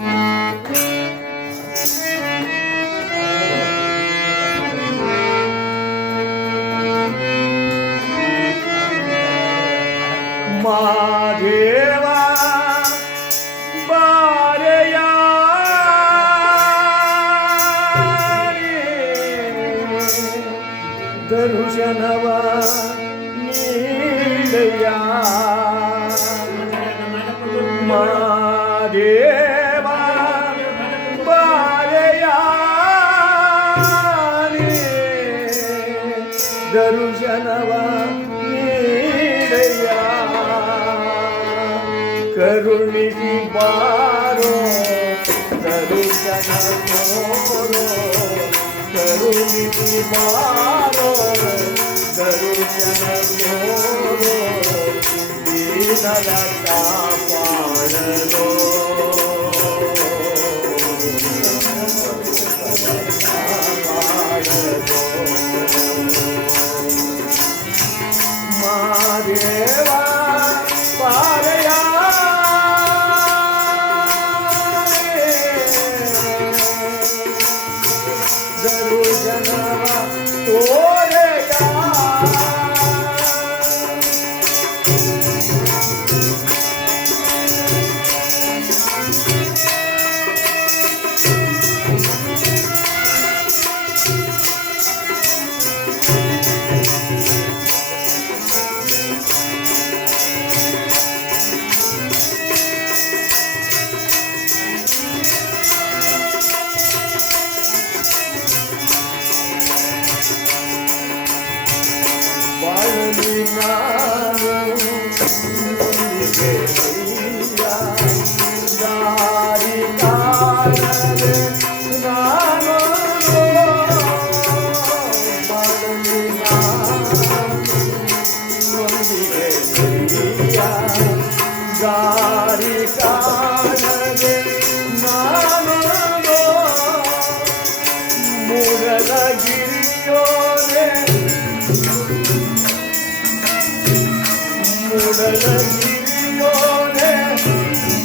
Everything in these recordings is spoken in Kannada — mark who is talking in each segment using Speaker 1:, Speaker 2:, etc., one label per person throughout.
Speaker 1: Thank you. મોરો ધરુની મારો દીનલતા પાણરો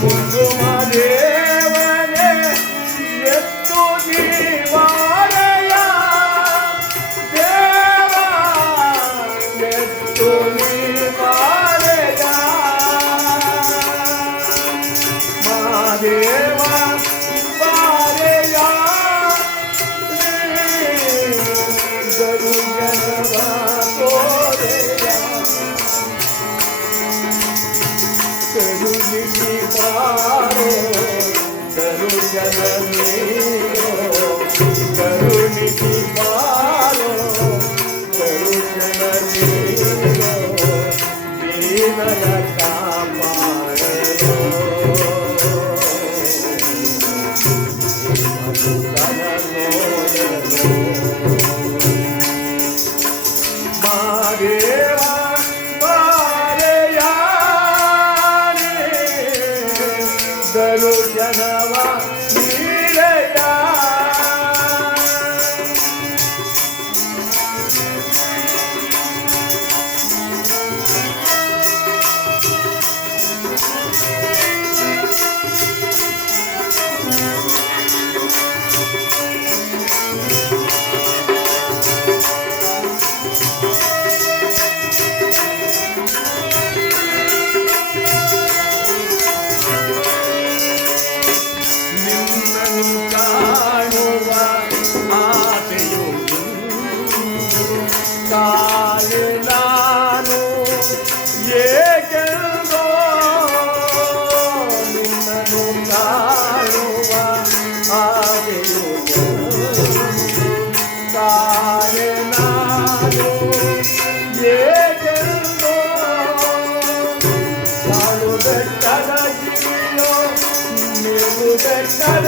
Speaker 1: Por ಕಾಲಿನಾನು ಏಕೆಂದೋ ನಿನ್ನನು ಕಾಳುವ ಆಗೆಯು ಕಾಲಿನಾನು ಏಕೆಂದೋ ಕಾಳು ಬೆಟ್ಟದ ಗಿರಿಯೋ ನೀವು ಬೆಟ್ಟದ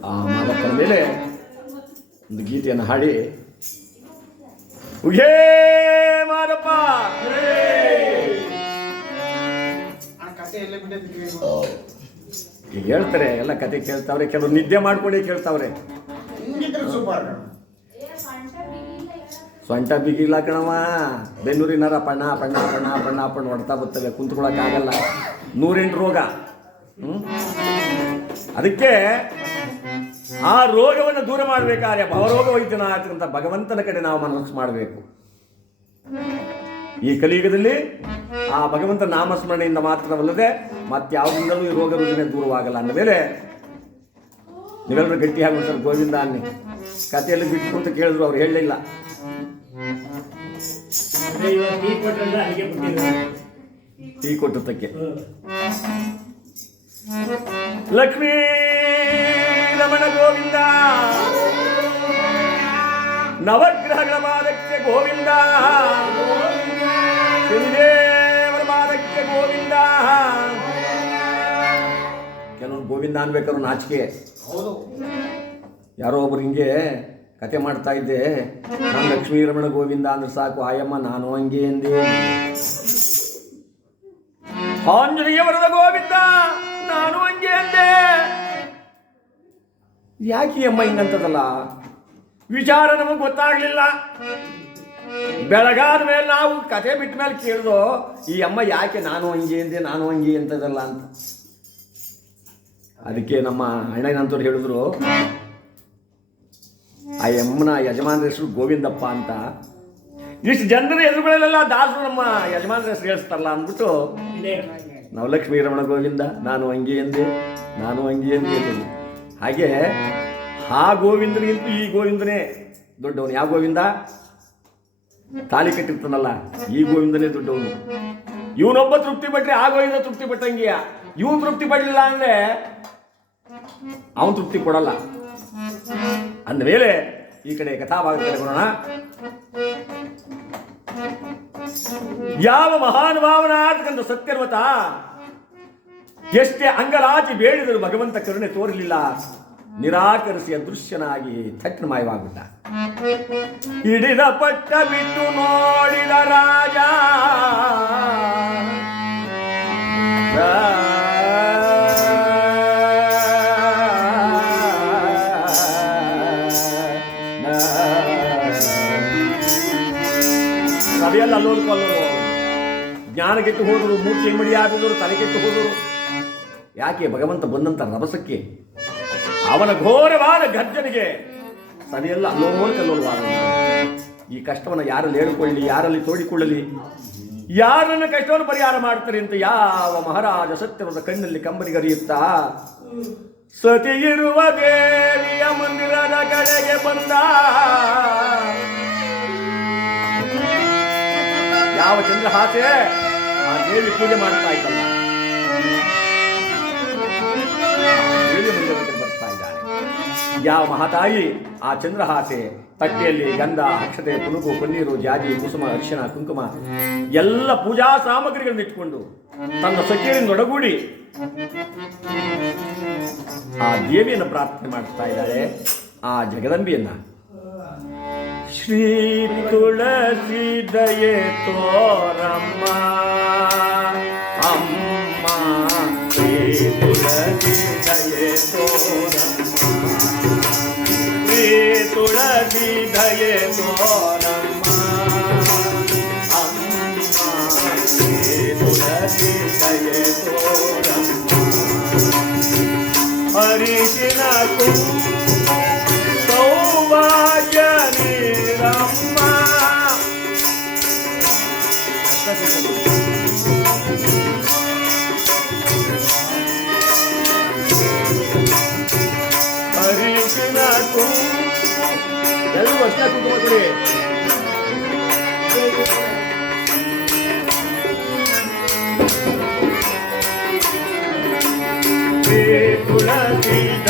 Speaker 1: ಆ ಮಾದಪ್ಪನ ಮೇಲೆ ಒಂದು ಗೀತೆಯನ್ನು ಹಾಡಿ. ಉಗೇ ಮಾದಪ್ಪ! ಈಗ ಹೇಳ್ತಾರೆ ಎಲ್ಲ ಕತೆ ಕೇಳ್ತಾವ್ರೆ ಕೆಲವು ನಿದ್ದೆ ಮಾಡ್ಕೊಂಡೇ ಕೇಳ್ತಾವ್ರೆ.
Speaker 2: ಸ್ವಂಟ
Speaker 1: ಸೊಂಟ ಬಿಗಿಲ್ಲ ಕಣವ ಬೆನ್ನೂರಿನಾರ ಪಣ್ಣ ಪಣ್ಣ ಪಣ್ಣ ಪಣ್ಣ ಪಣ್ಣ ಹೊಡ್ತಾ ಬರ್ತವೆ ಕುಂತ್ಕೊಳಕ್ಕಾಗಲ್ಲ. ನೂರೆಂಟು ರೋಗ. ಹ್ಮ್? ಅದಕ್ಕೆ ಆ ರೋಗವನ್ನು ದೂರ ಮಾಡಬೇಕಾದ್ರೆ ಭವರೋಗ ವೈದ್ಯನ ಅಂತ ಭಗವಂತನ ಕಡೆ ನಾವು ಮನಸ್ಸು ಮಾಡಬೇಕು. ಈ ಕಲಿಯುಗದಲ್ಲಿ ಆ ಭಗವಂತ ನಾಮಸ್ಮರಣೆಯಿಂದ ಮಾತ್ರವಲ್ಲದೆ ಮತ್ತಾವುದರಿಂದಲೂ ಈ ರೋಗ ರುಜಿನ ದೂರವಾಗಲ್ಲ ಅಂದ ಮೇಲೆ ನೀವೆಲ್ಲರೂ ಗಟ್ಟಿಯಾಗಿ ಸರ್ ಗೋವಿಂದ ಅನ್ನಿ. ಕಥೆಯಲ್ಲಿ ಬಿಟ್ಟು ಅಂತ ಕೇಳಿದ್ರು ಅವ್ರು ಹೇಳಲಿಲ್ಲ.
Speaker 3: ಟೀ
Speaker 1: ಕೊಟ್ಟದ್ದಕ್ಕೆ ಲಕ್ಷ್ಮೀ ರಮಣ ಗೋವಿಂದ. ನವಗ್ರಹಗಳ ಮಾದಕ್ಕೆ ಗೋವಿಂದ. ಶನಿದೇವರ ಮಾದಕ್ಕೆ ಗೋವಿಂದ. ಕೆಲವರು ಗೋವಿಂದ ಅನ್ಬೇಕಾದ್ರು ನಾಚಿಕೆ. ಯಾರೋ ಒಬ್ರು ಹಿಂಗೆ ಕತೆ ಮಾಡ್ತಾ ಇದ್ದೆ, ನಾನು ಲಕ್ಷ್ಮೀ ರಮಣ ಗೋವಿಂದ ಅಂದ್ರೆ ಸಾಕು, ಆಯಮ್ಮ, ನಾನು ಹಂಗೆ ಎಂದೆ ಆಂಜನೇಯ ವರದ ಗೋವಿಂದ, ನಾನು ಹಂಗೆ ಅಂದೆ. ಯಾಕೆ ಈ ಅಮ್ಮ ಹಿಂಗಂತದಲ್ಲ ವಿಚಾರ ನಮಗೆ ಗೊತ್ತಾಗ್ಲಿಲ್ಲ. ಬೆಳಗಾದ ಮೇಲೆ ನಾವು ಕತೆ ಬಿಟ್ಟ ಮೇಲೆ ಕೇಳಿದ್ರು ಈ ಅಮ್ಮ ಯಾಕೆ ನಾನು ಹಂಗೆ ಅಂದೆ ನಾನು ಹಂಗೆ ಅಂತದಲ್ಲ ಅಂತ. ಅದಕ್ಕೆ ನಮ್ಮ ಅಣ್ಣನಂತವ್ರು ಹೇಳಿದ್ರು ಆ ಯಮ್ಮನ ಯಜಮಾನರ ಹೆಸರು ಗೋವಿಂದಪ್ಪ ಅಂತ. ಇಷ್ಟು ಜನರ ಹೆಸರುಗಳಲ್ಲೆಲ್ಲ ದಾಸರು ನಮ್ಮ ಯಜಮಾನರ ಹೆಸರು ಹೇಳ್ತಾರಲ್ಲ ಅಂದ್ಬಿಟ್ಟು
Speaker 3: ನವಲಕ್ಷ್ಮೀ
Speaker 1: ನಾವು ಲಕ್ಷ್ಮೀ ರಮಣ ಗೋವಿಂದ ನಾನು ಹಂಗೆ ಎಂದೆ ನಾನು ಹಂಗೆ ಎಂದೆ. ಹಾಗೆ ಆ ಗೋವಿಂದನಿಗಿಂತ ಈ ಗೋವಿಂದನೇ ದೊಡ್ಡವನು. ಯಾವ ಗೋವಿಂದ? ತಾಲಿ ಕಟ್ಟಿರ್ತಾನಲ್ಲ, ಈ ಗೋವಿಂದನೇ ದೊಡ್ಡವನು. ಇವನೊಬ್ಬ ತೃಪ್ತಿ ಪಟ್ರೆ ಆ ಗೋವಿಂದ ತೃಪ್ತಿ ಪಟ್ಟಂಗಿಯ? ಇವನು ತೃಪ್ತಿ ಪಡಲಿಲ್ಲ ಅಂದ್ರೆ ಅವನು ತೃಪ್ತಿ ಕೊಡಲ್ಲ. ಅಂದಮೇಲೆ ಈ ಕಡೆ ಕಥಾಭಾಗ ಕಡೆ ಬರೋಣ. ಯಾವ ಮಹಾನುಭಾವನ ಅಂತಕ್ಕಂಥ ಸತ್ಯರ್ವತ ಎಷ್ಟೇ ಅಂಗಲಾಚಿ ಬೇಡಿದರೂ ಭಗವಂತ ಕರುಣೆ ತೋರಲಿಲ್ಲ. ನಿರಾಕರಿಸಿ ಅದೃಶ್ಯನಾಗಿ ಥಟ್ಟಿನ ಮಾಯವಾಗುತ್ತ ಹಿಡಿದ ಪಟ್ಟ ಬಿಟ್ಟು ನೋಡಿದ ರಾಜ. ಸಭೆಯಲ್ಲಿ ಜ್ಞಾನ ಕೆಟ್ಟು ಹೋದರು ಮೂರ್ತಿ ಆಗಿದ್ರು ತಲೆ ಕೆಟ್ಟು ಹೋದರು ಯಾಕೆ ಭಗವಂತ ಬಂದಂತ ರಭಸಕ್ಕೆ? ಅವನ ಘೋರವಾದ ಗರ್ಜನೆಗೆ ಸರಿಯಲ್ಲ ಅಲ್ಲೋಲ್ ಕಲ್ಲೋಲ್ವಾದ ಈ ಕಷ್ಟವನ್ನು ಯಾರಲ್ಲಿ ಹೇಳಿಕೊಳ್ಳಿ ಯಾರಲ್ಲಿ ತೋಡಿಕೊಳ್ಳಲಿ, ಯಾರನ್ನ ಕಷ್ಟವನ್ನು ಪರಿಹಾರ ಮಾಡ್ತಾರೆ ಅಂತ ಯಾವ ಮಹಾರಾಜ ಸತ್ಯವಾದ ಕಣ್ಣಲ್ಲಿ ಕಂಬನಿಗರಿಯುತ್ತಾ ಇರುವ ದೇವಿಯ ಮಂದಿರದ ಕಡೆಗೆ ಬಂದ. ಯಾವ ಚಂದ್ರಹಾಸೆ ಆ ದೇವಿ ಪೂಜೆ ಮಾಡ್ತಾ ಇದ್ದಲ್ಲ. ದೇವಿ ಮುಂದೆ ಬರ್ತಾ ಇದ್ದಾಳೆ. ಯಾವ ಮಹಾತಾಯಿ, ಆ ಚಂದ್ರಹಾಸೆ, ತಟ್ಟೆಯಲ್ಲಿ ಗಂಧ, ಅಕ್ಷತೆ ಪುನುಗು ಪನ್ನೀರು, ಜಾಜಿ, ಕುಸುಮ, ಅರಿಶಿಣ, ಕುಂಕುಮ, ಎಲ್ಲ ಪೂಜಾ ಸಾಮಗ್ರಿಗಳನ್ನು ಇಟ್ಕೊಂಡು ತನ್ನ ಸಖಿಯರಿಂದ ಒಡಗೂಡಿ ಆ ದೇವಿಯನ್ನು ಪ್ರಾರ್ಥನೆ ಮಾಡ್ತಾ ಇದ್ದಾಳೆ ಆ ಜಗದಂಬಿಯನ್ನ. ಶ್ರೀ ತುಳಸಿ ದಯೆ ತೋರಮ್ಮ, ಅಮ್ಮ ಶ್ರೀ ತುಳಸಿ ದಯೆ ತೋರಮ್ಮ ಶ್ರೀ ತುಳಸಿ ದಯೆ ತೋರಮ್ಮ ಅಮ್ಮ ಶ್ರೀ ತುಳಸಿ ದಯೆ ತೋರಮ್ಮ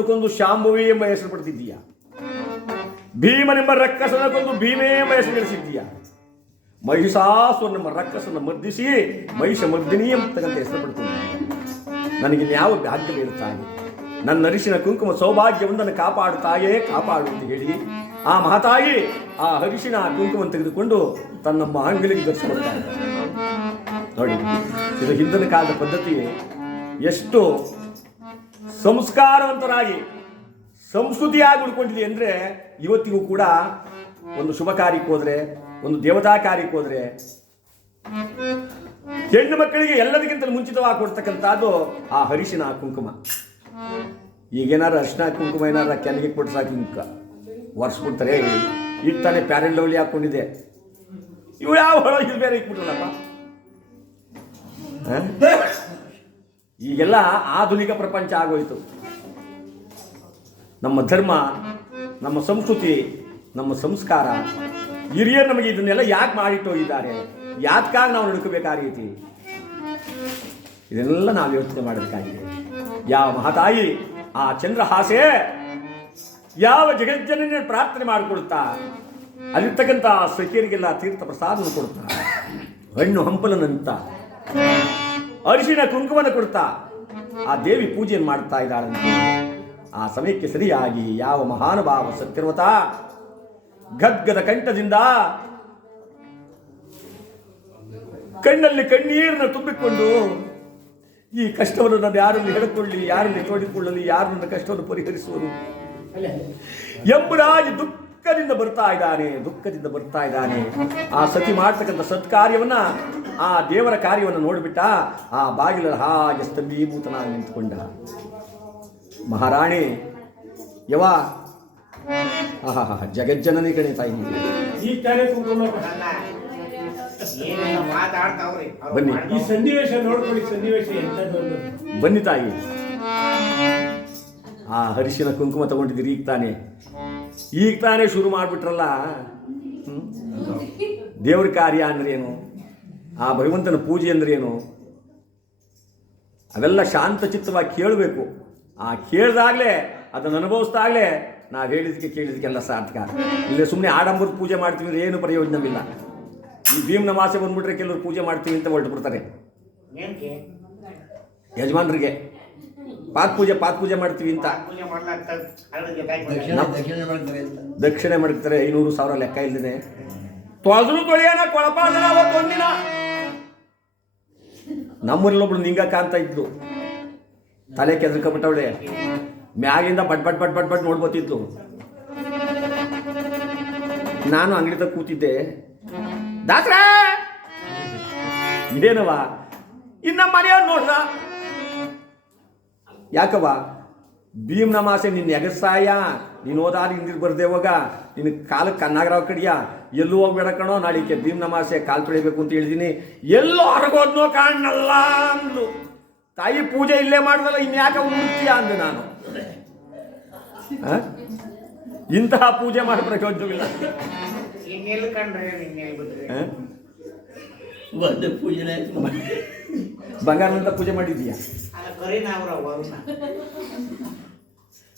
Speaker 1: ನಿಶುಂಭರನ್ನು ಕೊಂದು ಶಾಂಭವಿ ಎಂಬ ಹೆಸರು ಪಡೆದಿದ್ದೀಯ? ಭೀಮನೆಂಬ ರಕ್ಕಸನ ಕೊಂದು ಭೀಮೇ ಎಂಬ ಹೆಸರು ಗಳಿಸಿದ್ದೀಯ ಮಹಿಷಾಸುರನೆಂಬ ರಕ್ಕಸನ ಮರ್ದಿಸಿ ಮಹಿಷ ಮರ್ದಿನಿ ಎಂಬತಕ್ಕಂಥ ಹೆಸರು ಪಡ್ತೀನಿ ನನಗೆ ಯಾವ ಭಾಗ್ಯವಿರುತ್ತಾನೆ ನನ್ನ ಅರಿಶಿನ ಕುಂಕುಮ ಸೌಭಾಗ್ಯವೊಂದನ್ನು ಕಾಪಾಡುತ್ತಾಯೇ ಕಾಪಾಡು ಅಂತ ಹೇಳಿ ಆ ಮಹತಾಯಿ ಆ ಹರಿಶಿನ ಕುಂಕುಮ ತೆಗೆದುಕೊಂಡು ತನ್ನ ಮಾಂಗಲಿಗೆ ಧರಿಸಿಕೊಳ್ತಾನೆ ನೋಡಿ, ಇದು ಹಿಂದಿನ ಕಾಲದ ಪದ್ಧತಿ ಎಷ್ಟು ಸಂಸ್ಕಾರವಂತರಾಗಿ, ಸಂಸ್ಕೃತಿಯಾಗಿ ಉಳ್ಕೊಂಡಿದೆ ಅಂದರೆ ಇವತ್ತಿಗೂ ಕೂಡ ಒಂದು ಶುಭ ಕಾರ್ಯಕ್ಕೆ ಒಂದು ದೇವತಾ ಕಾರ್ಯಕ್ಕೆ ಹೋದ್ರೆ, ಹೆಣ್ಣು ಮಕ್ಕಳಿಗೆ ಎಲ್ಲದಕ್ಕಿಂತ ಮುಂಚಿತವಾಗಿ ಕೊಡ್ತಕ್ಕಂಥದ್ದು ಆ ಹರಿಶಿನ ಕುಂಕುಮ. ಈಗೇನಾರು ಅರಿಶಿನ, ಕುಂಕುಮ ಏನಾರ ಕೆಲಗೆ ಕೊಟ್ಟು ಸಾಕು ಇಂಕ ಒರೆಸ್ಬಿಡ್ತಾರೆ ಈಗ ಪ್ಯಾರೆಂಟ್ ಲವ್ಲಿ ಹಾಕೊಂಡಿದೆ ಇವು ಯಾವ ಹೊಳ ಬೇರೆ ಇಟ್ಬಿಟ್ರಲ್ಲಪ್ಪ? ಈಗೆಲ್ಲ ಆಧುನಿಕ ಪ್ರಪಂಚ ಆಗೋಯ್ತು. ನಮ್ಮ ಧರ್ಮ, ನಮ್ಮ ಸಂಸ್ಕೃತಿ, ನಮ್ಮ ಸಂಸ್ಕಾರ, ಹಿರಿಯರು ನಮಗೆ ಇದನ್ನೆಲ್ಲ ಯಾಕೆ ಮಾಡಿಟ್ಟೋಗಿದ್ದಾರೆ ಯಾತ್ಕಾಗಿ ನಾವು ನಡ್ಕೋಬೇಕಾಗೈತಿ ಇದನ್ನೆಲ್ಲ ನಾವು ಯೋಚನೆ ಮಾಡಬೇಕಾಗಿದೆ. ಯಾವ ಮಹಾತಾಯಿ, ಆ ಚಂದ್ರಹಾಸೆ ಯಾವ ಜಗಜ್ಜನನೇ ಪ್ರಾರ್ಥನೆ ಮಾಡಿಕೊಡುತ್ತಾ? ಅಲ್ಲಿರ್ತಕ್ಕಂಥ ಸಖಿಯರಿಗೆಲ್ಲ ತೀರ್ಥ ಪ್ರಸಾದವನ್ನು ಕೊಡುತ್ತಾ? ಹಣ್ಣು ಹಂಪಲನಂತ. ಅರಿಶಿನ ಕುಂಕುಮನ ಕೊಡ್ತಾ. ಆ ದೇವಿ ಪೂಜೆಯನ್ನು ಮಾಡ್ತಾ ಇದ್ದಾಳಂತೆ. ಆ ಸಮಯಕ್ಕೆ ಸರಿಯಾಗಿ ಯಾವ ಮಹಾನುಭಾವ ಸತ್ಯರ್ವತ ಗದ್ಗದ ಕಂಠದಿಂದ ಕಣ್ಣಲ್ಲಿ ಕಣ್ಣೀರನ್ನು ತುಂಬಿಕೊಂಡು, ಈ ಕಷ್ಟವನ್ನು ನಾನು ಯಾರನ್ನು ಹೇಳಿಕೊಳ್ಳಿ ಯಾರನ್ನು ತೋಡಿಕೊಳ್ಳಲಿ, ಯಾರು ನನ್ನ ಕಷ್ಟವನ್ನು ಪರಿಹರಿಸುವುದು ಎಂಬುದಾಗಿ ದುಃಖದಿಂದ ಬರ್ತಾ ಇದ್ದಾನೆ, ದುಃಖದಿಂದ ಬರ್ತಾ ಇದ್ದಾನೆ. ಆ ಸತಿ ಮಾಡ್ತಕ್ಕಂಥ ಸತ್ಕಾರ್ಯವನ್ನ ಆ ದೇವರ ಕಾರ್ಯವನ್ನು ನೋಡಿಬಿಟ್ಟ ಆ ಬಾಗಿಲ ಹಾಗೆ ಸ್ತಂಭೀಭೂತನಾಗಿ ನಿಂತುಕೊಂಡ. ಮಹಾರಾಣಿ ಯವ ಆಹಾ ಜಗಜ್ಜನನಿ ಕಣೆ ತಾಯಿ
Speaker 3: ಈ ತಾನೇ ಕುಂಕುಮ
Speaker 2: ಅಲ್ಲ ಮಾತಾಡ್ತಾವ್ರಿ.
Speaker 1: ಬನ್ನಿ.
Speaker 3: ಈ. ಸನ್ನಿವೇಶ ನೋಡ್ಕೊಳ್ಳಿ ಸನ್ನಿವೇಶ ಎಂತದ್ದು
Speaker 1: ಬನ್ನಿ ತಾಯಿ. ಆ ಹರಿಶಿನ ಕುಂಕುಮ ತಗೊಂಡಿದ್ದೀರಿ ಈಗ ತಾನೇ. ಈಗ ತಾನೇ ಶುರು ಮಾಡಿಬಿಟ್ರಲ್ಲ. ಹ್ಮ್? ದೇವ್ರ ಕಾರ್ಯ ಅಂದ್ರೇನು ಆ ಭಗವಂತನ ಪೂಜೆ ಏನು? ಅವೆಲ್ಲ ಶಾಂತಚಿತ್ತವಾಗಿ ಕೇಳಬೇಕು. ಆ ಕೇಳಿದಾಗಲೇ ಅದನ್ನು ಅನುಭವಿಸ್ದಾಗಲೇ ನಾವು ಹೇಳಿದಕ್ಕೆ ಕೇಳಿದಕ್ಕೆಲ್ಲ ಸಾರ್ಥಕ. ಇಲ್ಲ ಸುಮ್ಮನೆ ಆಡಂಬರದ ಪೂಜೆ ಮಾಡ್ತೀವಿ ಅಂದರೆ ಏನು ಪ್ರಯೋಜನವಿಲ್ಲ. ಈ ಭೀಮನ ಮಾಸೆ ಬಂದ್ಬಿಟ್ರೆ ಕೆಲವರು ಪೂಜೆ ಮಾಡ್ತೀವಿ ಅಂತ ಹೊರಟು ಬಿಡ್ತಾರೆ ಯಜಮಾನ್ರಿಗೆ ಪಾತ್ ಪೂಜೆ ಪಾತ್ ಪೂಜೆ ಮಾಡ್ತೀವಿ ಅಂತ.
Speaker 4: ದಕ್ಷಿಣ ಮಾಡ್ತಾರೆ
Speaker 1: ಐನೂರು ಸಾವಿರ ಲೆಕ್ಕ ಇಲ್ಲದೆ ತೊಳೆದ್ರು ತೊಳೆಯೋಣ ಕೊಳಪಾದ್ರೆ ಅವತ್ತು ನಮ್ಮೂರಲ್ಲಿ ಒಬ್ಳು ನಿಂಗ ಕಾಣ್ತಾ ಇದ್ಲು. ತಲೆ ಕೆದರ್ಕೊಬಿಟ್ಟವಳೆ ಮ್ಯಾಗಿಂದ ಬಟ್ ಬಟ್ ಬಟ್ ಬಟ್ ಬಟ್ ನೋಡ್ಬೋತಿದ್ಲು ನಾನು ಅಂಗಡಿದಾಗ ಕೂತಿದ್ದೆ. ದಾಸ್ರ! ಇದೇನವ್ವ? ಇನ್ನ ಮನೆಯವ್ರು ನೋಡ್ರ ಯಾಕವ ಭೀಮ್ ನಮಾಸೆ ನಿನ್ನ ಎಗಸಾಯ ನೀನು ಹೋದಾರ ಹಿಂದಿರ್ ಬರ್ದೆ ಹೋಗ ನಿನ್ನ ಕಾಲಕ್ಕೆ ಕನ್ನಾಗರಾವ್ ಕಡಿಯ. ಎಲ್ಲೂ ಹೋಗ್ಬೇಡ ಕಣೋ ನಾಳಿಕೆ ಭೀಮ್ ನಮಾಸೆ ಕಾಲು ತೊಳಿಬೇಕು ಅಂತ ಹೇಳಿದೀನಿ. ಎಲ್ಲೋ ಹರಗೋದ್ನೋ ಕಾಣಲ್ಲ ಅಂದ್ಲು. ತಾಯಿ ಪೂಜೆ ಇಲ್ಲೇ ಮಾಡ್ದಲ್ಲ ಇನ್ಯಾಕ ಮುಖ್ಯ ಅಂದೆ ನಾನು? ಇಂತಹ ಪೂಜೆ ಮಾಡಿ ಪ್ರಯೋಜನವಿಲ್ಲ?
Speaker 4: ಒಂದು ಪೂಜನೆ ಆಯ್ತು
Speaker 1: ಬಂಗಾರದಂತ ಪೂಜೆ
Speaker 2: ವರುಣ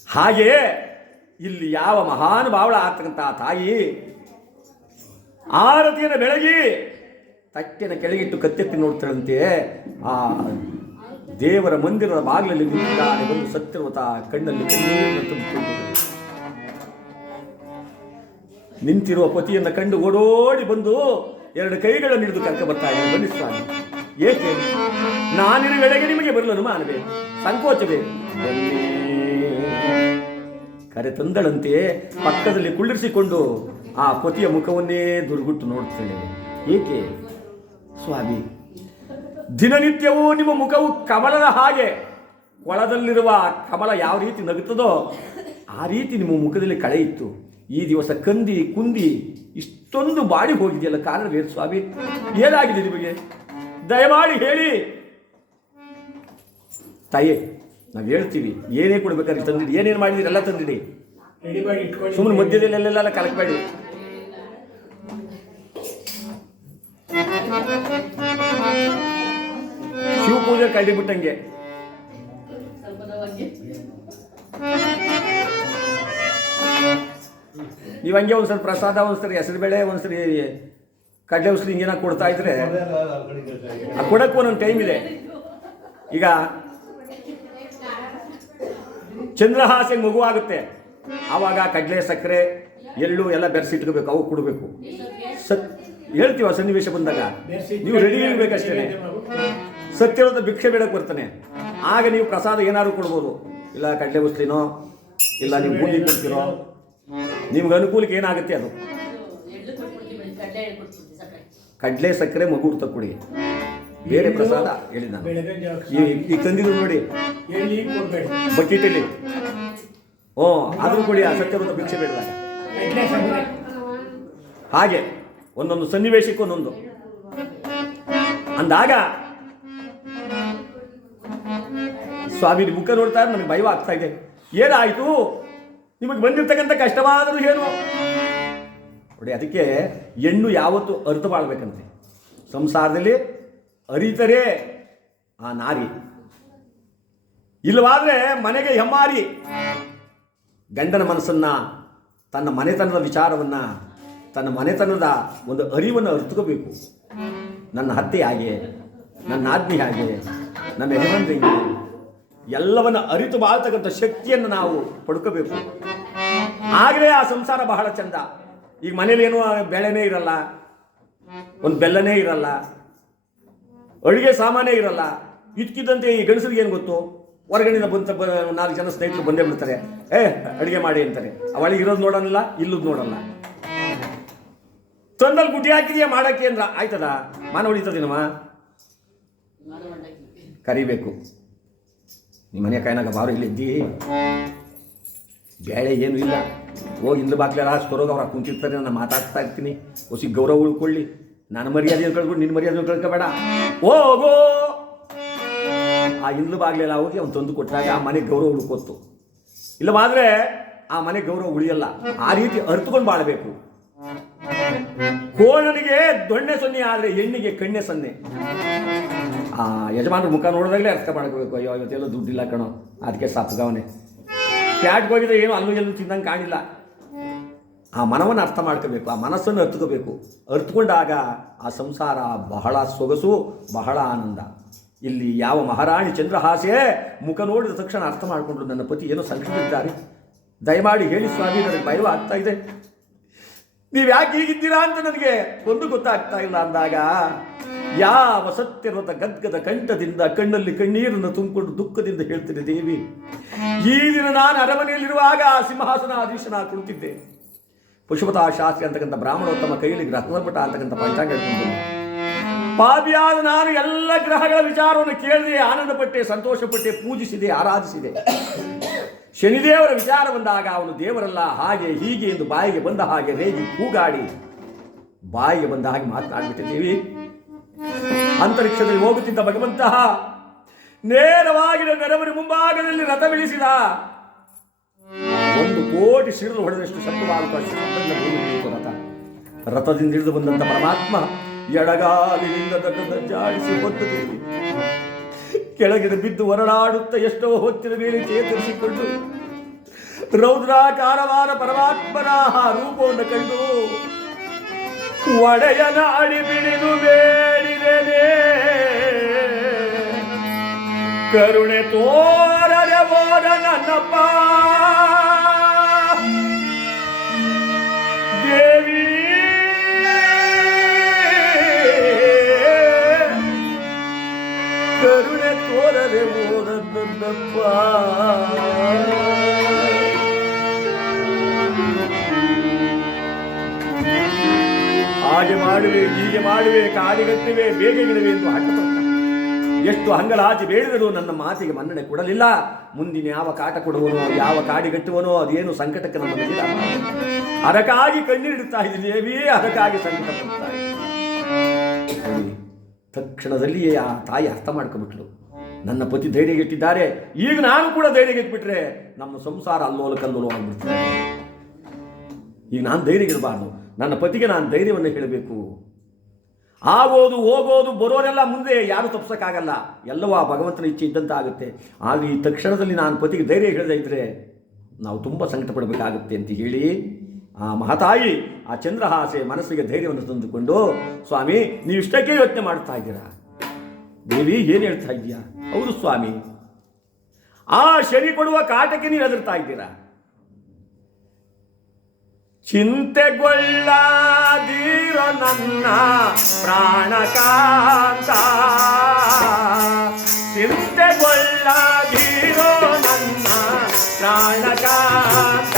Speaker 1: ಹಾಗೆಯೇ ಇಲ್ಲಿ ಯಾವ ಮಹಾನ್ ಭಾವಳ ಆಗ್ತಕ್ಕಂಥ ತಾಯಿ ಆರತಿಯನ್ನು ಬೆಳಗಿ ತಟ್ಟಿನ ಕೆಳಗಿಟ್ಟು ಕತ್ತೆತ್ತಿ ನೋಡ್ತಾಳಂತೆ ಆ ದೇವರ ಮಂದಿರದ ಬಾಗಿಲಲ್ಲಿ ನಿಂತಿದ್ದಾನೆ ಬಂದು ಸತ್ಯವತ ಕಣ್ಣಲ್ಲಿ ತುಂಬಿಕೊಂಡು ನಿಂತಿರುವ ಪತಿಯನ್ನು ಕಂಡು ಓಡೋಡಿ ಬಂದು ಎರಡು ಕೈಗಳನ್ನು ಹಿಡಿದು ಕರ್ಕ ಬರ್ತಾ ಇದ್ದಾನೆ. ಬನ್ನಿ ಸ್ವಾಮಿ. ಏಕೆ? ನಾನಿನ ವೇಳೆಗೆ ನಿಮಗೆ ಬರಲು ಅನುಮಾನವೇ? ಸಂಕೋಚವೇ? ಕರೆ ತಂದಳಂತೆ ಪಕ್ಕದಲ್ಲಿ ಕುಳ್ಳಿರಿಸಿಕೊಂಡು ಆ ಪತಿಯ ಮುಖವನ್ನೇ ದುರ್ಗುಟ್ಟು ನೋಡುತ್ತೇನೆ ಏಕೆ? ಸ್ವಾಮಿ, ದಿನನಿತ್ಯವೂ ನಿಮ್ಮ ಮುಖವು ಕಮಲದ ಹಾಗೆ ಕೊಳದಲ್ಲಿರುವ ಕಮಲ ಯಾವ ರೀತಿ ನಗುತ್ತದೋ ಆ ರೀತಿ ನಿಮ್ಮ ಮುಖದಲ್ಲಿ ಕಳೆ ಇತ್ತು. ಈ ದಿವಸ ಕಂದಿ ಕುಂದಿ ಇಷ್ಟೊಂದು ಬಾಡಿ ಹೋಗಿದೆಯಲ್ಲ ಕಾರಣವೇನು ಸ್ವಾಮಿ? ಏನಾಗಿದೆ ನಿಮಗೆ? ದಯಮಾಡಿ ಹೇಳಿ. ತಾಯಿ ನಾವು ಹೇಳ್ತೀವಿ ಏನೇ ಕೊಡ್ಬೇಕಾದ್ರೆ ತಂದಿಡಿ ಏನೇನು ಮಾಡಿದಿರಿ ಎಲ್ಲ ತಂದಿಡಿ. ಸುಮ್ಮನೆ ಮಧ್ಯದಲ್ಲಿ ಅಲ್ಲೆಲ್ಲ ಕಲಕಬೇಡಿ. ಶಿವ ಪೂಜೆ ಕಳ್ಳಿ ಬಿಟ್ಟಂಗೆ ನೀವು ಹಂಗೆ ಒಂದ್ಸರಿ ಪ್ರಸಾದ ಒಂದ್ಸರಿ ಹೆಸರುಬೇಳೆ ಒಂದ್ಸರಿ ಕಡ್ಲೆ ಉಸ್ಲಿ ಹಿಂಗೇನ ಕೊಡ್ತಾ ಇದ್ರೆ ಆ ಕೊಡಕ್ಕೂ ಒಂದೊಂದು ಟೈಮ್ ಇದೆ. ಈಗ ಚಂದ್ರಹಾಸೆ ಮಗು ಆಗುತ್ತೆ. ಆವಾಗ ಕಡಲೆ ಸಕ್ಕರೆ ಎಳ್ಳು ಎಲ್ಲ ಬೆರೆಸಿಟ್ಕೋಬೇಕು ಅವು ಕೊಡಬೇಕು. ಸತ್ ಹೇಳ್ತೀವ ಸನ್ನಿವೇಶ ಬಂದಾಗ? ನೀವು ರೆಡಿ ಇರ್ಬೇಕಷ್ಟೇ ಸತ್ಯವಾದ ಭಿಕ್ಷೆ ಬೇಡಕ್ಕೆ ಬರ್ತಾನೆ. ಆಗ ನೀವು ಪ್ರಸಾದ ಏನಾದ್ರು ಕೊಡ್ಬೋದು. ಇಲ್ಲ ಕಡಲೆ ಉಸ್ಲಿನೋ ಇಲ್ಲ ನೀವು ಬೂಂದಿ ಕೊಡ್ತೀರೋ. ನಿಮ್ಗೆ ಅನುಕೂಲಕ್ಕೆ ಏನಾಗುತ್ತೆ ಅದು?
Speaker 5: ಕಡ್ಲೆ ಸಕ್ಕರೆ
Speaker 1: ಮಗು ಹುಡ್ತ ಕೊಡಿ. ಬೇರೆ ಪ್ರಸಾದ ಹೇಳಿ ನಾನು. ಈಗ ತಂದಿದ್ರು ನೋಡಿ. ಬಕೆಟಲ್ಲಿ. ಓ ಆದರೂ ಕೊಡಿ ಆ ಸತ್ಯವಾದ ಭಿಕ್ಷೆ
Speaker 3: ಬೇಡ
Speaker 1: ಹಾಗೆ ಒಂದೊಂದು ಸನ್ನಿವೇಶಕ್ಕೆ ಒಂದೊಂದು. ಅಂದಾಗ ಸ್ವಾಮಿ ಮುಖ ನೋಡ್ತಾ ನಮಗೆ ಭಯವಾಗ್ತಾ ಇದೆ. ಏನಾಯ್ತು? ನಿಮಗೆ ಬಂದಿರ್ತಕ್ಕಂಥ ಕಷ್ಟವಾದರೂ ಏನು? ನೋಡಿ, ಅದಕ್ಕೆ ಹೆಣ್ಣು ಯಾವತ್ತು ಅರ್ಥ ಬಾಳ್ಬೇಕಂತೆ? ಸಂಸಾರದಲ್ಲಿ ಅರಿತರೇ ಆ ನಾರಿ. ಇಲ್ಲವಾದ್ರೆ ಮನೆಗೆ ಹೆಮ್ಮಾರಿ. ಗಂಡನ ಮನಸ್ಸನ್ನ, ತನ್ನ ಮನೆತನದ ವಿಚಾರವನ್ನ, ತನ್ನ ಮನೆತನದ ಒಂದು ಅರಿವನ್ನು ಅರಿತುಕೋಬೇಕು. ನನ್ನ ಹತ್ತೆ ಹಾಗೆ, ನನ್ನ ಆಜ್ಞೆ ಹಾಗೆ, ನನ್ನ ಯಜಮಾನ್ರಿಗೆ ಎಲ್ಲವನ್ನ ಅರಿತು ಬಾಳ್ತಕ್ಕಂಥ ಶಕ್ತಿಯನ್ನು ನಾವು ಪಡ್ಕೋಬೇಕು. ಆಗಲೇ ಆ ಸಂಸಾರ ಬಹಳ ಚಂದ. ಈಗ ಮನೇಲಿ ಏನು ಬೆಳೆನೇ ಇರಲ್ಲ, ಒಂದು ಬೆಲ್ಲನೇ ಇರಲ್ಲ, ಅಡುಗೆ ಸಾಮಾನೇ ಇರಲ್ಲ, ಇದ್ಕಿದ್ದಂತೆ ಈ ಗಣಸರಿಗೆ ಏನು ಗೊತ್ತು? ಹೊರಗಡೆಯಿಂದ ಬಂತ ನಾಲ್ಕು ಜನ ಸ್ನೇಹಿತರು ಬಂದೇ ಬಿಡ್ತಾರೆ. ಏ, ಅಡುಗೆ ಮಾಡಿ ಅಂತಾರೆ. ಅವಳಿಗೆ ಇರೋದು ನೋಡೋಲ್ಲ ಇಲ್ಲದ್ ನೋಡಲ್ಲ. ತಂದಲ್ಲಿ ಗುಡ್ಡಿ ಹಾಕಿದೆಯಾ ಮಾಡಕ್ಕೆ ಅಂದ್ರ, ಆಯ್ತದ? ಮಾನ ಹೊಡಿತದೇನಮ್ಮ ಕರಿಬೇಕು. ನಿಮ್ಮ ಮನೆ ಕಾಯ್ನಾಗ ಬಾರು, ಇಲ್ಲಿ ಇದ್ದಿ. ಬೇಳೆ ಏನು ಇಲ್ಲ. ಹೋಗಿ ಇಂದು ಆಸ್ ಕೊರೋದು ಅವ್ರ ಕುಂತಿರ್ತಾರೆ ನಾನು ಮಾತಾಡ್ತಾ ಇರ್ತೀನಿ. ಹೊಸಿ ಗೌರವ ಉಳ್ಕೊಳ್ಳಿ. ನಾನು ಮರ್ಯಾದೆ ಕಳ್ಕೊಂಡು ನಿನ್ನ ಮರ್ಯಾದೆ ಕಳ್ಕೊಬೇಡ. ಹೋಗೋ ಆ ಇಂದ್ಲು ಬಾಗ್ಲೆಲ್ಲ ಹೋಗಿ ಅವ್ನು ತಂದು ಕೊಟ್ಟಾಗ ಆ ಮನೆ ಗೌರವ ಉಳ್ಕೊತ್ತು. ಇಲ್ಲವಾದ್ರೆ ಆ ಮನೆ ಗೌರವ ಉಳಿಯಲ್ಲ. ಆ ರೀತಿ ಅರ್ತುಕೊಂಡು ಬಾಳ್ಬೇಕು. ಕೋಣನಿಗೆ ದೊಣ್ಣೆ ಸೊನ್ನೆ ಆದರೆ ಹೆಣ್ಣಿಗೆ ಕಣ್ಣೆ ಸೊನ್ನೆ. ಆ ಯಜಮಾನ್ರ ಮುಖ ನೋಡಿದಾಗಲೇ ಅರ್ಥ ಮಾಡ್ಕೋಬೇಕು, ಅಯ್ಯೋ, ಇವತ್ತೆಲ್ಲ ದುಡ್ಡಿಲ್ಲ ಕಣೋ. ಅದಕ್ಕೆ ಸಪ್ಗವನೆ ಪ್ಯಾಟ್ಗೆ ಹೋಗಿದ್ರೆ ಏನು ಅಲ್ಲೂ ಎಲ್ಲೂ ತಿಂದಂಗೆ ಕಾಣಿಲ್ಲ ಆ ಮನವನ್ನು ಅರ್ಥ ಮಾಡ್ಕೋಬೇಕು, ಆ ಮನಸ್ಸನ್ನು ಅರ್ಥಕೋಬೇಕು ಅರ್ಥಕೊಂಡಾಗ ಆ ಸಂಸಾರ ಬಹಳ ಸೊಗಸು, ಬಹಳ ಆನಂದ. ಇಲ್ಲಿ ಯಾವ ಮಹಾರಾಣಿ ಚಂದ್ರಹಾಸೆ ಮುಖ ನೋಡಿದ ತಕ್ಷಣ ಅರ್ಥ ಮಾಡಿಕೊಂಡ್ರು, ನನ್ನ ಪತಿ ಏನೋ ಸಂಕಟದಿದ್ದಾರೆ ದಯಮಾಡಿ ಹೇಳಿ ಸ್ವಾಮಿ, ನನಗೆ ಭಯ ಆಗ್ತಾ ಇದೆ. ನೀವು ಯಾಕೆ ಹೀಗಿದ್ದೀರಾ ಅಂತ ನನಗೆ ಒಂದು ಗೊತ್ತಾಗ್ತಾ ಇಲ್ಲ ಅಂದಾಗ, ಯಾವ ಸತ್ಯವ್ರತ ಗದ್ಗದ ಕಂಠದಿಂದ ಕಣ್ಣಲ್ಲಿ ಕಣ್ಣೀರನ್ನು ತುಂಬಿಕೊಂಡು ದುಃಖದಿಂದ ಹೇಳ್ತೀನಿ ದೇವಿ. ಈ ದಿನ ನಾನು ಅರಮನೆಯಲ್ಲಿರುವಾಗ ಆ ಸಿಂಹಾಸನ ಅಧೀಶನ ಕುಳಿತಿದ್ದೆ ಪಶುಪತ ಶಾಸ್ತ್ರಿ ಅಂತಕ್ಕಂಥ ಬ್ರಾಹ್ಮಣೋತ್ತಮ ಕೈಯಲ್ಲಿ ರತ್ನಪಟ ಅಂತಕ್ಕಂಥ ಪಂಚಾಂಗ. ಪಾಪಿಯಾದ ನಾನು ಎಲ್ಲ ಗ್ರಹಗಳ ವಿಚಾರವನ್ನು ಕೇಳಿದೆ, ಆನಂದಪಟ್ಟೆ, ಸಂತೋಷಪಟ್ಟೆ, ಪೂಜಿಸಿದೆ, ಆರಾಧಿಸಿದೆ. ಶನಿದೇವರ ವಿಚಾರ ಬಂದಾಗ ಅವನು ದೇವರಲ್ಲ, ಹಾಗೆ ಹೀಗೆ ಎಂದು ಬಾಯಿಗೆ ಬಂದ ಹಾಗೆ ರೇಗಿ ಕೂಗಾಡಿ ಬಾಯಿಗೆ ಬಂದ ಹಾಗೆ ಮಾತನಾಡಿಬಿಟ್ಟಿದ್ದೀವಿ ಅಂತರಿಕ್ಷದಲ್ಲಿ ಹೋಗುತ್ತಿದ್ದ ಭಗವಂತ ನೇರವಾಗಿ ನೆರವರಿ ಮುಂಭಾಗದಲ್ಲಿ ರಥವಿಳಿಸಿದ ಒಂದು ಕೋಟಿ ಸಿಡಿದು ಹೊಡೆದಷ್ಟು ಶಬ್ದವಾಗುತ್ತ ರಥ. ರಥದಿಂದ ಹಿಡಿದು ಬಂದಂತ ಪರಮಾತ್ಮ ಎಡಗಾಲಿನಿಂದ ಜಾಡಿಸಿ ಹೊತ್ತು ದೇವಿ ಕೆಳಗಿನ ಬಿದ್ದು ಹೊರಡಾಡುತ್ತ ಎಷ್ಟೋ ಹೊತ್ತಿನ ಮೇಲೆ ಚೇತರಿಸಿಕೊಂಡು ರೌದ್ರಾಕಾರವಾದ ಪರಮಾತ್ಮನ ರೂಪವನ್ನು ಕಂಡು ಒಡೆಯನ ಅಡಿ ಬಿಡಿದು ಕರುಣೆ ತೋರದೆ ಹೋದ ನನ್ನಪ್ಪ ದೇವಿ ಕರುಣೆ ತೋರದೆ ಹೋದ ನನ್ನಪ್ಪ ಹಾಗೆ ಮಾಡುವೆ ಹೀಗೆ ಮಾಡುವೆ ಕಾಡಿಗಟ್ಟಿವೆ ಬೇಗೆಗಿಡುವೆ ಎಂದು ಹಠ ತೊಟ್ಟ ಎಷ್ಟು ಹಂಗಳಾಚೆ ಬೇಡಿದರೂ ನನ್ನ ಮಾತಿಗೆ ಮನ್ನಣೆ ಕೊಡಲಿಲ್ಲ. ಮುಂದಿನ ಯಾವ ಕಾಟ ಕೊಡುವನೋ, ಯಾವ ಕಾಡಿಗಟ್ಟುವನೋ ಅದೇನು ಸಂಕಟಕ್ಕೆ ನಮ್ಮ ಬಂದಿಲ್ಲ ಅದಕ್ಕಾಗಿ ಕಣ್ಣೀಡುತ್ತಾ ಇದ್ದೀನಿ, ದೇವಿ, ಅದಕ್ಕಾಗಿ ಸಂಕಟ ತಕ್ಷಣದಲ್ಲಿಯೇ ಆ ತಾಯಿ ಅರ್ಥ ಮಾಡ್ಕೊಂಡ್ಬಿಟ್ಲು. ನನ್ನ ಪತಿ ಧೈರ್ಯಗೆಟ್ಟಿದ್ದಾರೆ ಈಗ ನಾನು ಕೂಡ ಧೈರ್ಯಗೆಟ್ಬಿಟ್ರೆ ನಮ್ಮ ಸಂಸಾರ ಅಲ್ಲೋಲ ಕಲ್ಲೋಲ ಆಗ್ಬಿಡ್ತದೆ. ಈಗ ನಾನು ಧೈರ್ಯಗಿರಬಾರ್ದು ನನ್ನ ಪತಿಗೆ ನಾನು ಧೈರ್ಯವನ್ನು ಹೇಳಬೇಕು. ಆಗೋದು, ಹೋಗೋದು, ಬರೋರೆಲ್ಲ ಮುಂದೆ ಯಾರು ತಪ್ಸೋಕ್ಕಾಗಲ್ಲ. ಎಲ್ಲವೂ ಆ ಭಗವಂತನ ಇಚ್ಛೆ ಇದ್ದಂತ ಆಗುತ್ತೆ. ಆದರೆ ಈ ತಕ್ಷಣದಲ್ಲಿ ನಾನು ಪತಿಗೆ ಧೈರ್ಯ ಹೇಳದೇ ಇದ್ದರೆ ನಾವು ತುಂಬ ಸಂಕಟ ಪಡಬೇಕಾಗುತ್ತೆ ಅಂತ ಹೇಳಿ ಆ ಮಹತಾಯಿ ಆ ಚಂದ್ರಹಾಸೆ ಮನಸ್ಸಿಗೆ ಧೈರ್ಯವನ್ನು ತಂದುಕೊಂಡು, ಸ್ವಾಮಿ, ನೀವು ಇಷ್ಟಕ್ಕೆ ಯೋಚನೆ ಮಾಡ್ತಾ ಇದ್ದೀರಾ? ದೇವಿ ಏನು ಹೇಳ್ತಾ ಇದ್ದೀಯಾ? ಹೌದು ಸ್ವಾಮಿ, ಆ ಶನಿ ಕೊಡುವ ಕಾಟಕ್ಕೆ ನೀವು ಹೆದರ್ತಾ ಇದ್ದೀರಾ? ಚಿಂತೆಗೊಳ್ಳದಿರೋ ನನ್ನ ಪ್ರಾಣಕಾಂತ ಚಿಂತೆಗೊಳ್ಳದಿರೋ ನನ್ನ ಪ್ರಾಣಕಾಂತ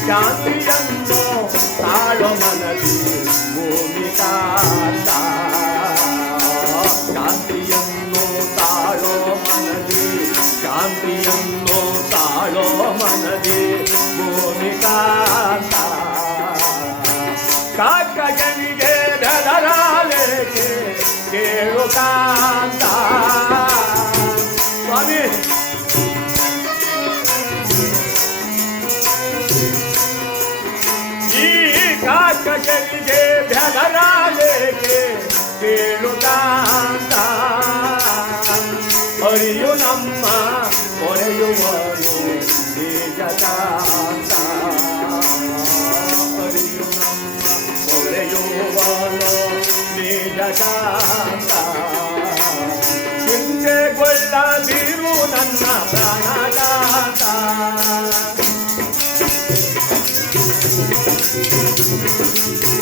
Speaker 1: ಶಾಂತಿಯನ್ನು ತಾಳೋ ಮನದಿ ಭೂಮಿಕಾಂತ ಶಾಂತಿಯನ್ನು ತಾಳೋ ಮನದಿ ಶಾಂತಿಯನ್ನು ತಾಳೋ ಮನದಿ ಕಾಂತ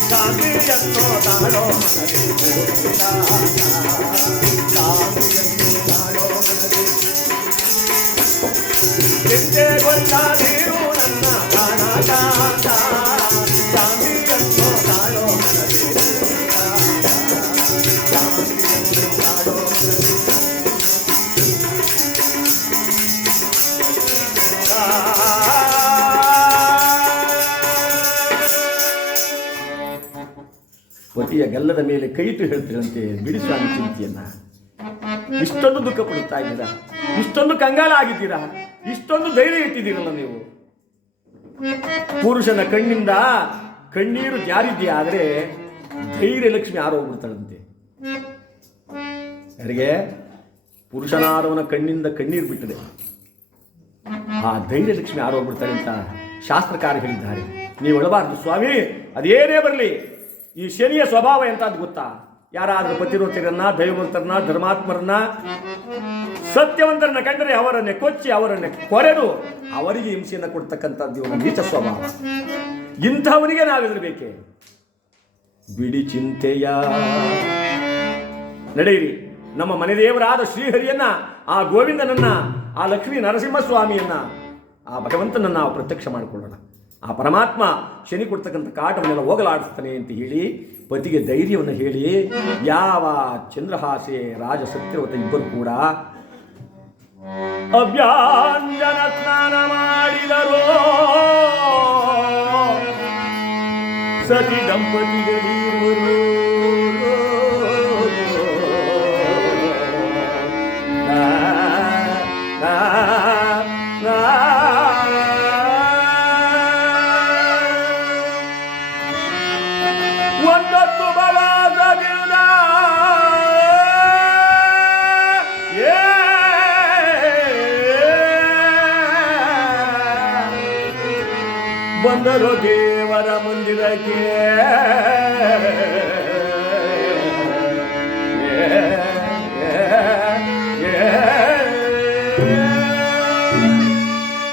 Speaker 1: తాను ఎంతో తాడో మనది ಗಲ್ಲದ ಮೇಲೆ ಕೈಟು ಹೇಳ್ತಿರಂತೆ, ಬಿಡಿ ಸ್ವಾಮಿ ಚಿಂತೆಯನ್ನ. ಇಷ್ಟೊಂದು ದುಃಖ ಪಡುತ್ತಾ ಇದ್ದೀರಾ? ಇಷ್ಟೊಂದು ಕಂಗಾಲ ಆಗಿದ್ದೀರಾ? ಇಷ್ಟೊಂದು ಧೈರ್ಯ ಇಟ್ಟಿದ್ದೀರಲ್ಲ ನೀವು? ಪುರುಷನ ಕಣ್ಣಿಂದ ಕಣ್ಣೀರು ಜಾರಿದ್ಯಾ ಆದರೆ ಧೈರ್ಯ ಲಕ್ಷ್ಮಿ ಆರೋಗ್ಬಿಡ್ತಾಳಂತೆ ಯಾರಿಗೆ? ಪುರುಷನಾದವನ ಕಣ್ಣಿಂದ ಕಣ್ಣೀರು ಬಿಟ್ಟಿದೆ. ಆ ಧೈರ್ಯ ಲಕ್ಷ್ಮಿ ಆರೋಗ್ಬಿಡ್ತಾಳೆ ಅಂತ ಶಾಸ್ತ್ರಕಾರ ಹೇಳಿದ್ದಾರೆ. ನೀವು ಹೇಳಬಾರ್ದು ಸ್ವಾಮಿ, ಅದೇನೇ ಬರಲಿ. ಈ ಶನಿಯ ಸ್ವಭಾವ ಎಂತದ್ದು ಗೊತ್ತಾ? ಯಾರಾದ್ರೂ ಪತಿರೋತಿರನ್ನ ದೈವಂತರನ್ನ ಧರ್ಮಾತ್ಮರನ್ನ, ಸತ್ಯವಂತರನ್ನ ಕಂಡರೆ ಅವರನ್ನೇ ಕೊಚ್ಚಿ, ಅವರನ್ನೇ ಕೊರೆದು ಅವರಿಗೆ ಹಿಂಸೆಯನ್ನು ಕೊಡ್ತಕ್ಕಂಥದ್ದು ಇವನ ನೀಚ ಸ್ವಭಾವ. ಇಂಥವನಿಗೆ ನಾವೆದರಬೇಕೆ ಬಿಡಿ ಚಿಂತೆಯ. ನಡೆಯಿರಿ. ನಮ್ಮ ಮನೆ ದೇವರಾದ ಶ್ರೀಹರಿಯನ್ನ, ಆ ಗೋವಿಂದನನ್ನ, ಆ ಲಕ್ಷ್ಮೀ ನರಸಿಂಹಸ್ವಾಮಿಯನ್ನ, ಆ ಭಗವಂತನನ್ನ ನಾವು ಪ್ರತ್ಯಕ್ಷ ಮಾಡಿಕೊಳ್ಳೋಣ. ಆ ಪರಮಾತ್ಮ ಶನಿ ಕೊಡ್ತಕ್ಕಂಥ ಕಾಟವನ್ನೆಲ್ಲ ಹೋಗಲಾಡಿಸ್ತಾನೆ ಅಂತ ಹೇಳಿ ಪತಿಗೆ ಧೈರ್ಯವನ್ನು ಹೇಳಿ, ಯಾವ ಚಂದ್ರಹಾಸೆ ರಾಜ ಸತ್ಯವತ ಇಬ್ಬರು ಕೂಡ ಅಭ್ಯಾಂಜನ ಸ್ನಾನ ಮಾಡಿದರು. melody.